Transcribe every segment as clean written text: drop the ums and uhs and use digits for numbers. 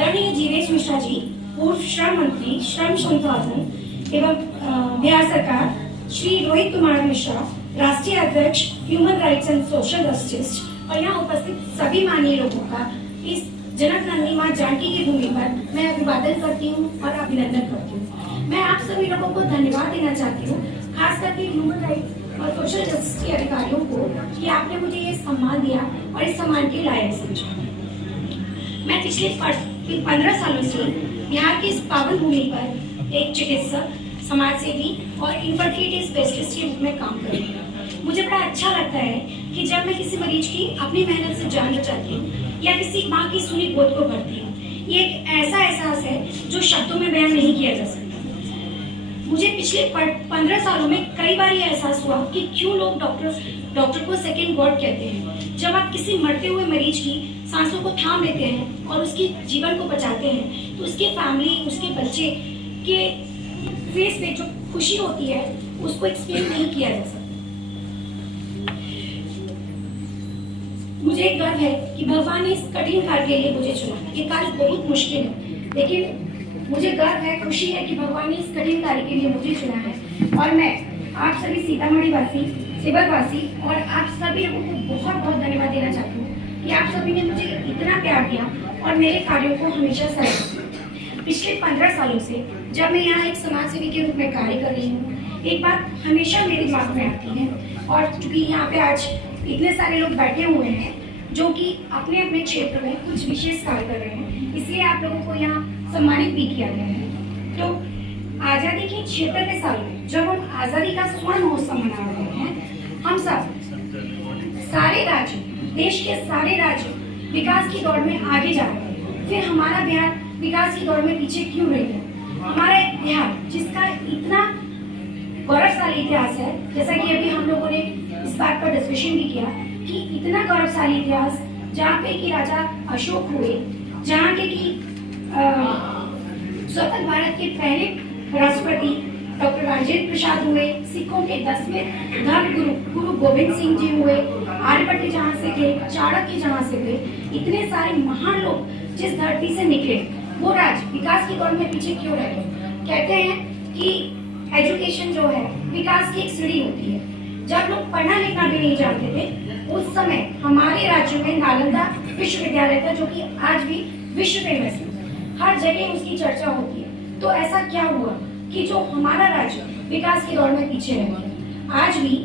आदरणीय जीवेश मिश्रा जी, पूर्व श्रम मंत्री, श्रम संसाधन एवं बिहार सरकार, श्री रोहित कुमार मिश्रा, राष्ट्रीय अध्यक्ष human rights and social justice, और यहाँ उपस्थित सभी माननीय लोगों का इस जनक नंदी मां जानकी की भूमि पर मैं अभिवादन करती हूँ और अभिनंदन करती हूँ। मैं आप सभी लोगों को धन्यवाद देना चाहती हूँ, खास करके ह्यूमन राइट्स और सोशल जस्टिस के अधिकारियों को, कि आपने मुझे ये सम्मान दिया और इस सम्मान के लायक समझा। मैं पिछले 15 सालों से बिहार की इस पावन भूमि पर एक चिकित्सक, समाजसेवी और इनफर्टिलिटी स्पेशलिस्ट के रूप में काम कर रही हूँ। मुझे बड़ा अच्छा लगता है कि जब मैं किसी मरीज की अपनी मेहनत से जान बचाती हूँ या किसी माँ की सुनी गोद को भरती हूँ, ये एक ऐसा एहसास है जो शब्दों में बयान नहीं किया जा सकता। मुझे पिछले 15 सालों में कई बार ये एहसास हुआ कि क्यों लोग डॉक्टर को सेकेंड गॉड कहते हैं। जब आप किसी मरते हुए मरीज की सांसों को थाम लेते हैं और उसके जीवन को बचाते हैं, तो उसके फैमिली, उसके बच्चे के फेस पे जो खुशी होती है उसको एक्सप्लेन नहीं किया जा सकता। मुझे गर्व है कि भगवान ने इस कठिन कार्य के लिए मुझे चुना। ये कार्य बहुत मुश्किल है, लेकिन मुझे गर्व है, खुशी है कि भगवान ने इस कठिन कार्य के लिए मुझे चुना है। और मैं आप सभी सीतामढ़ी वासी, शिवहर वासी और आप सभी लोगों को बहुत बहुत धन्यवाद देना चाहती हूँ कि आप सभी ने मुझे इतना प्यार दिया और मेरे कार्यों को हमेशा सराहा। पिछले 15 सालों से जब मैं यहाँ एक समाजसेवी के रूप में कार्य कर रही हूँ, एक बात हमेशा मेरे दिमाग में आती है, और चूंकि यहाँ पे आज इतने सारे लोग बैठे हुए हैं जो कि अपने अपने क्षेत्र में कुछ विशेष कार्य कर रहे हैं, इसलिए आप लोगों को यहाँ सम्मानित भी किया गया है। तो आजादी के 76वें साल में जब हम आजादी का स्वर्ण महोत्सव मना रहे हैं, हम सब सारे राज्य, देश के सारे राज्य विकास की दौड़ में आगे जा रहे हैं, फिर हमारा बिहार विकास की दौड़ में पीछे क्यों रह गया? हमारा बिहार जिसका इतना गौरवशाली इतिहास है, जैसा कि अभी हम लोगों ने इस बात पर डिस्कशन भी किया कि इतना गौरवशाली इतिहास, जहाँ पे कि राजा अशोक हुए, जहाँ के कि स्वतंत्र भारत के पहले राष्ट्रपति डॉक्टर राजेंद्र प्रसाद हुए, सिखों के 10वें धर्म गुरु गोविंद सिंह जी हुए, आर्यभट्ट जहाँ से थे, चाणक्य जहाँ से हुए, इतने सारे महान लोग जिस धरती से निकले, वो राज्य विकास की दौड़ में पीछे क्यों रह गए? कहते हैं कि एजुकेशन जो है विकास की एक सीढ़ी होती है। जब लोग पढ़ना लिखना भी नहीं जानते थे, उस समय हमारे राज्य में नालंदा विश्वविद्यालय था, जो कि आज भी विश्व फेमस है, हर जगह उसकी चर्चा होती है। तो ऐसा क्या हुआ कि जो हमारा राज्य विकास की दौड़ में पीछे रह गया? आज भी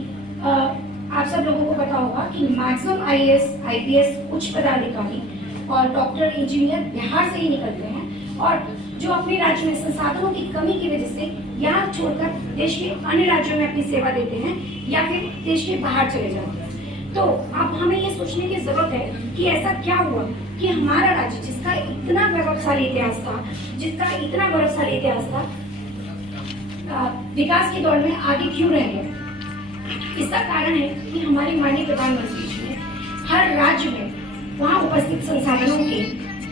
आप सब लोगों को पता होगा कि मैक्सिमम आईएएस, आईपीएस, उच्च पदाधिकारी और डॉक्टर, इंजीनियर बिहार से ही निकलते हैं, और जो अपने राज्य में संसाधनों की कमी की वजह से यहाँ छोड़कर देश के अन्य राज्यों में अपनी सेवा देते हैं या फिर देश के बाहर चले जाते हैं। तो अब हमें ये सोचने की जरूरत है कि ऐसा क्या हुआ कि हमारा राज्य जिसका इतना गौरवशाली इतिहास था, विकास की दौड़ में आगे क्यों रह गया? इसका कारण है कि हमारे माननीय प्रधानमंत्री जी ने हर राज्य में वहाँ उपस्थित संसाधनों के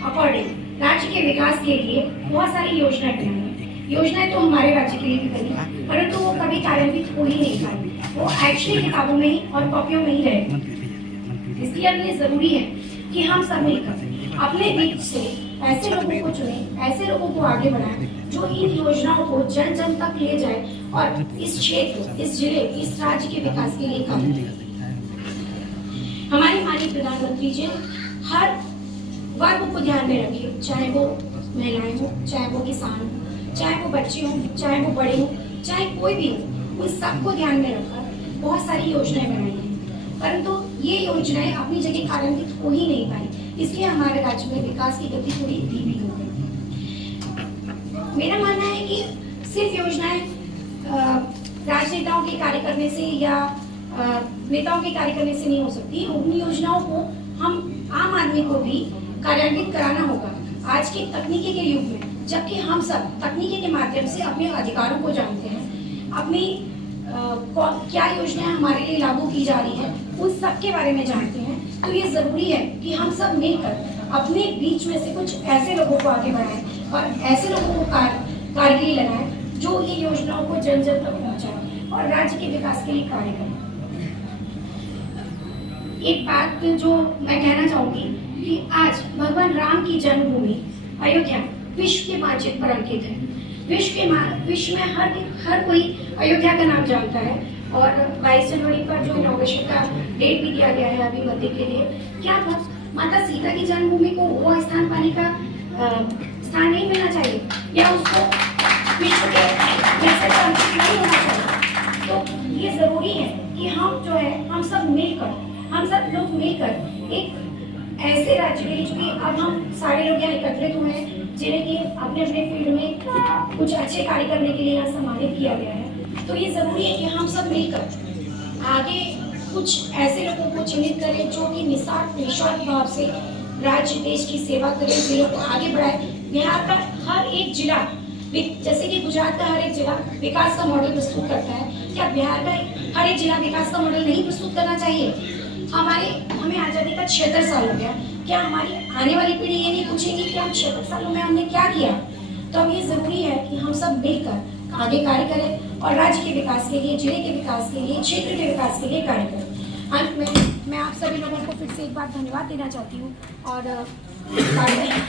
अकॉर्डिंग राज्य के विकास के लिए बहुत सारी योजनाएं बनाई। योजनाएं तो हमारे राज्य के लिए भी बनी, परंतु वो कभी कार्यान्वित हो ही नहीं पाई। वो एक्चुअली किताबों में ही और कॉपियों में ही रहे। इसलिए अब ये जरूरी है कि हम सब मिलकर अपने बीच से ऐसे लोगों को चुने, ऐसे लोगों को आगे बढ़ाएं जो इन योजनाओं को जन जन तक ले जाए और इस क्षेत्र, इस जिले, इस राज्य के विकास के लिए काम करें। हमारे माननीय प्रधानमंत्री जी हर वर्ग को ध्यान में रखे, चाहे वो महिलाएं हो, चाहे वो किसान हो, चाहे वो बच्चे हो, चाहे वो बड़े हो, चाहे कोई भी हो, उन सबको ध्यान में रखकर बहुत सारी योजनाएं बनाई हैं, परंतु ये योजनाएं अपनी जगह कार्यान्वित हो ही नहीं पाई। इसलिए हमारे राज्य में विकास की गति थोड़ी धीमी हो गई। मेरा मानना है कि सिर्फ योजनाएं राजनेताओं के कार्य करने से या नेताओं के कार्य करने से नहीं हो सकती। उन योजनाओं को हम आम आदमी को भी कार्यान्वित कराना होगा। आज के तकनीकी के युग में, जबकि हम सब तकनीकी के माध्यम से अपने अधिकारों को जानते हैं, अपनी क्या योजनाएं हमारे लिए लागू की जा रही है, उन सब के बारे में जानते हैं, तो ये जरूरी है कि हम सब मिलकर अपने बीच में से कुछ ऐसे लोगों को आगे बढ़ाएं और ऐसे लोगों को कार्य के लिए लगाएं जो ये योजनाओं को जन जन तक पहुंचाएं और राज्य के विकास के लिए कार्य करें। एक बात जो मैं कहना चाहूंगी कि आज भगवान राम की जन्मभूमि अयोध्या विश्व के मानचित्र पर अंकित है। विश्व में हर कोई अयोध्या का नाम जानता है। और 22 जनवरी पर जो इनॉग्रेशन का डेट भी दिया गया है अभी मध्य के लिए, क्या था, माता सीता की जन्मभूमि को वो स्थान पाने का स्थान नहीं मिलना चाहिए, या उसको विश्व के विरासत का अंकित नहीं होना चाहिए। तो ये जरूरी है कि हम जो है हम सब लोग मिलकर एक ऐसे राज्य के लिए, चूंकि अब हम सारे लोग यहाँ एकत्रित हुए हैं जिन्हें कि अपने अपने फील्ड में कुछ अच्छे कार्य करने के लिए यहाँ सम्मानित किया गया है, तो ये जरूरी है कि हम सब मिलकर आगे कुछ ऐसे लोगों को चिन्हित करें जो कि निस्वार्थ भाव से राज्य देश की सेवा करें, जिलों को आगे बढ़ाए। बिहार का हर एक जिला, जैसे कि गुजरात का हर एक जिला विकास का मॉडल प्रस्तुत करता है, क्या बिहार का हर एक जिला विकास का मॉडल नहीं प्रस्तुत करना चाहिए? हमें आज़ादी का 76 साल हो गया, क्या हमारी आने वाली पीढ़ी ये नहीं पूछेगी कि हम 76 सालों में हमने क्या किया? तो अब ये जरूरी है कि हम सब मिलकर आगे कार्य करें और राज्य के विकास के लिए, जिले के विकास के लिए, क्षेत्र के विकास के लिए कार्य करें। अंत में मैं आप सभी लोगों को फिर से एक बार धन्यवाद देना चाहती हूँ और धन्यवाद।